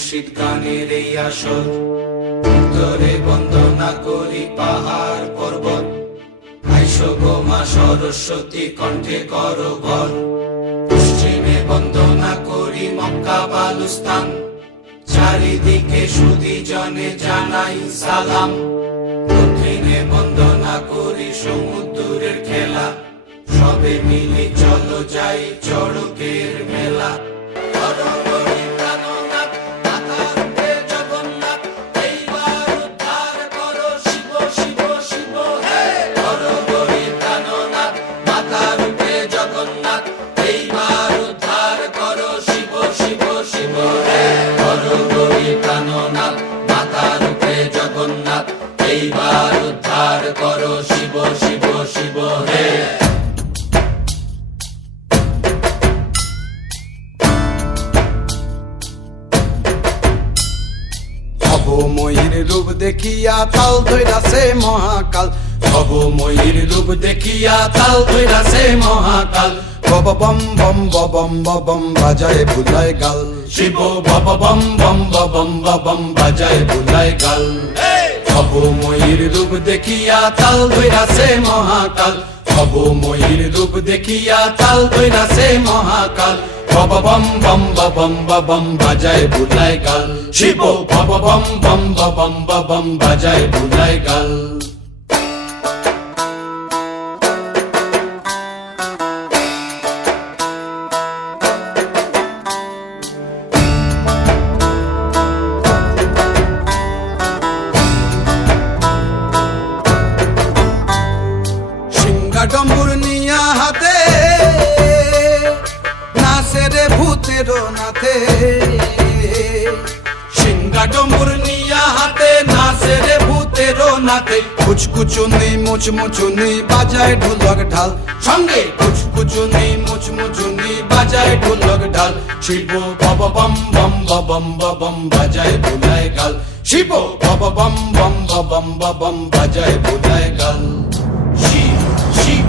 মুর্শিদ গানের এই আসর। উত্তরে বন্দনা করি পাহাড় পর্বত, আইসো গো মা সরস্বতী কণ্ঠে করো ভর। পশ্চিমে বন্দনা করি মক্কা বালুস্তান, চারিদিকে সুধী জনে জানাই সালাম। দক্ষিণে বন্দনা করি সমুদ্রের খেলা, সবে মিলি চলো যাই চড়কের মেলা। এইবার উদ্ধার করো শিব শিব শিব হে। ভবময়ীর রূপ দেখিয়া তাল ধৈরাছে মহাকাল, ভবময়ীর রূপ দেখিয়া তাল ধৈরাছে মহাকাল। বব বম বম বম বম বাজায় বুলায় গাল, শিব বব বম বম বম বম বাজায় বুলায় গাল। ভবময়ীর রূপ দেখিয়া তাল ধৈরাছে মহাকাল, ভবময়ীর রূপ দেখিয়া তাল ধৈরাছে মহাকাল। বব বম বম বম বাজায় বুলায় গাল, শিব বব বম বম বম বাজায় বুলায় গাল। ডম্বুর নিয়া হাতে নাচে রে ভূতেরও নাথে, সিংহা ডম্বুর নিয়া হাতে নাচে রে ভূতেরও নাথে। কুচকুচুনি মুচমুচুনি বাজায় ঢোলক ঢাল, সঙ্গে কুচকুচুনি মুচমুচুনি বাজায় ঢোলক ঢাল। শিব বব বম বম বম বাজায় বুলায় গাল, শিব বব বম বম বম বাজায় বুলায় গাল। শিব শিব